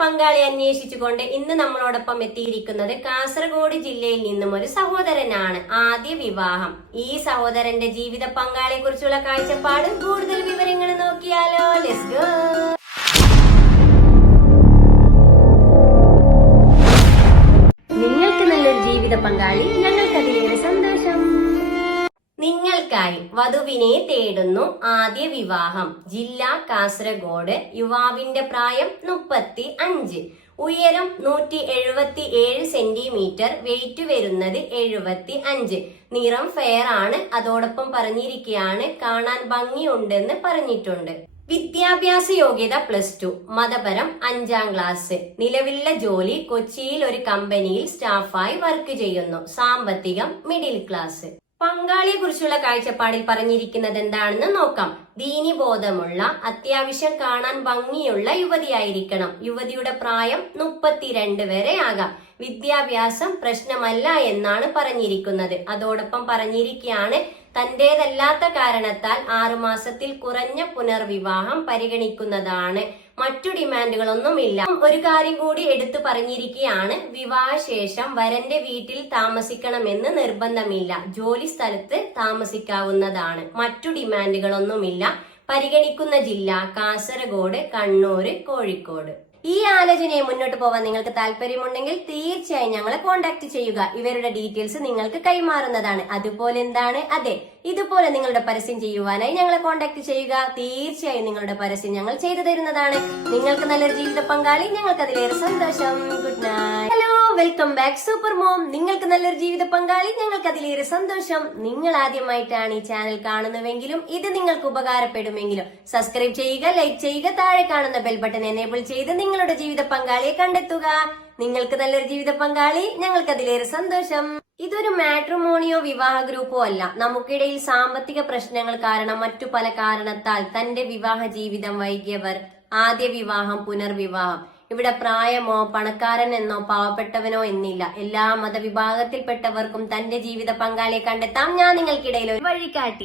പങ്കാളി അന്വേഷിച്ചുകൊണ്ട് ഇന്ന് നമ്മളോടൊപ്പം എത്തിയിരിക്കുന്നത് കാസർഗോഡ് ജില്ലയിൽ നിന്നും ഒരു സഹോദരനാണ്. ആദ്യ വിവാഹം. ഈ സഹോദരന്റെ ജീവിത പങ്കാളിയെ കുറിച്ചുള്ള കാഴ്ചപ്പാടും കൂടുതൽ വിവരങ്ങൾ നോക്കിയാലോ. Let's go. നിങ്ങൾക്ക് നല്ലൊരു ജീവിത പങ്കാളി, ഞങ്ങൾക്കതിലേറെ സന്തോഷം. നിങ്ങൾക്കായി വധുവിനെ തേടുന്നു. ആദ്യ വിവാഹം. ജില്ല കാസർഗോഡ്. യുവാവിന്റെ പ്രായം 35. ഉയരം 177 സെന്റിമീറ്റർ. വെയിറ്റ് വരുന്നത് 75. നിറം ഫെയർ ആണ്. അതോടൊപ്പം പറഞ്ഞിരിക്കുകയാണ് കാണാൻ ഭംഗിയുണ്ടെന്ന് പറഞ്ഞിട്ടുണ്ട്. വിദ്യാഭ്യാസ യോഗ്യത +2. മതപരം 5ാം ക്ലാസ്. നിലവിലുള്ള ജോലി കൊച്ചിയിൽ ഒരു കമ്പനിയിൽ സ്റ്റാഫായി വർക്ക് ചെയ്യുന്നു. സാമ്പത്തികം മിഡിൽ ക്ലാസ്. പങ്കാളിയെ കുറിച്ചുള്ള കാഴ്ചപ്പാടിൽ പറഞ്ഞിരിക്കുന്നത് എന്താണെന്ന് നോക്കാം. ദീനിബോധമുള്ള, അത്യാവശ്യം കാണാൻ ഭംഗിയുള്ള യുവതിയായിരിക്കണം. യുവതിയുടെ പ്രായം 32 വരെ ആകാം. വിദ്യാഭ്യാസം പ്രശ്നമല്ല എന്നാണ് പറഞ്ഞിരിക്കുന്നത്. അതോടൊപ്പം പറഞ്ഞിരിക്കുകയാണ് തന്റേതല്ലാത്ത കാരണത്താൽ 6 മാസത്തിൽ കുറഞ്ഞ പുനർവിവാഹം പരിഗണിക്കുന്നതാണ്. മറ്റു ഡിമാൻഡുകളൊന്നുമില്ല. ഒരു കാര്യം കൂടി എടുത്തു പറഞ്ഞിരിക്കുകയാണ്, വിവാഹശേഷം വരന്റെ വീട്ടിൽ താമസിക്കണമെന്ന് നിർബന്ധമില്ല. ജോലി സ്ഥലത്ത് താമസിക്കാവുന്നതാണ്. മറ്റു ഡിമാൻഡുകളൊന്നുമില്ല. പരിഗണിക്കുന്ന ജില്ല കാസർഗോഡ്, കണ്ണൂര്, കോഴിക്കോട്. ഈ ആലോചനയെ മുന്നോട്ട് പോകാൻ നിങ്ങൾക്ക് താല്പര്യമുണ്ടെങ്കിൽ തീർച്ചയായും ഞങ്ങളെ കോൺടാക്ട് ചെയ്യുക. ഇവരുടെ ഡീറ്റെയിൽസ് നിങ്ങൾക്ക് കൈമാറുന്നതാണ്. അതുപോലെ എന്താണ്, അതെ, ഇതുപോലെ നിങ്ങളുടെ പരസ്യം ചെയ്യുവാനായി ഞങ്ങളെ കോൺടാക്ട് ചെയ്യുക. തീർച്ചയായും നിങ്ങളുടെ പരസ്യം ഞങ്ങൾ ചെയ്തു തരുന്നതാണ്. നിങ്ങൾക്ക് നല്ലൊരു ജീവിത പങ്കാളി, ഞങ്ങൾക്ക് അതിലേറെ സന്തോഷം. Good night. Hello, welcome back super mom. നിങ്ങൾക്ക് നല്ലൊരു ജീവിത പങ്കാളി, ഞങ്ങൾക്ക് അതിലേറെ സന്തോഷം. നിങ്ങൾ ആദ്യമായിട്ടാണ് ഈ ചാനൽ കാണുന്നുവെങ്കിലും ഇത് നിങ്ങൾക്ക് ഉപകാരപ്പെടുമെങ്കിലും സബ്സ്ക്രൈബ് ചെയ്യുക, ലൈക്ക് ചെയ്യുക, താഴെ കാണുന്ന ബെൽ ബട്ടൺ എനേബിൾ ചെയ്ത് നിങ്ങളുടെ ജീവിത പങ്കാളിയെ കണ്ടെത്തുക. നിങ്ങൾക്ക് നല്ലൊരു ജീവിത പങ്കാളി, ഞങ്ങൾക്ക് അതിലേറെ സന്തോഷം. ഇതൊരു മാട്രിമോണിയോ വിവാഹ ഗ്രൂപ്പോ അല്ല. നമുക്കിടയിൽ സാമ്പത്തിക പ്രശ്നങ്ങൾ കാരണം മറ്റു പല കാരണത്താൽ തന്റെ വിവാഹ ജീവിതം വൈകിയവർ, ആദ്യ വിവാഹം, പുനർവിവാഹം. ഇവിടെ പ്രായമോ പണക്കാരൻ എന്നോ പാവപ്പെട്ടവനോ എന്നില്ല. എല്ലാ മതവിഭാഗത്തിൽപ്പെട്ടവർക്കും തന്റെ ജീവിത പങ്കാളിയെ കണ്ടെത്താം. ഞാൻ നിങ്ങൾക്കിടയിൽ ഒരു വഴികാട്ടി.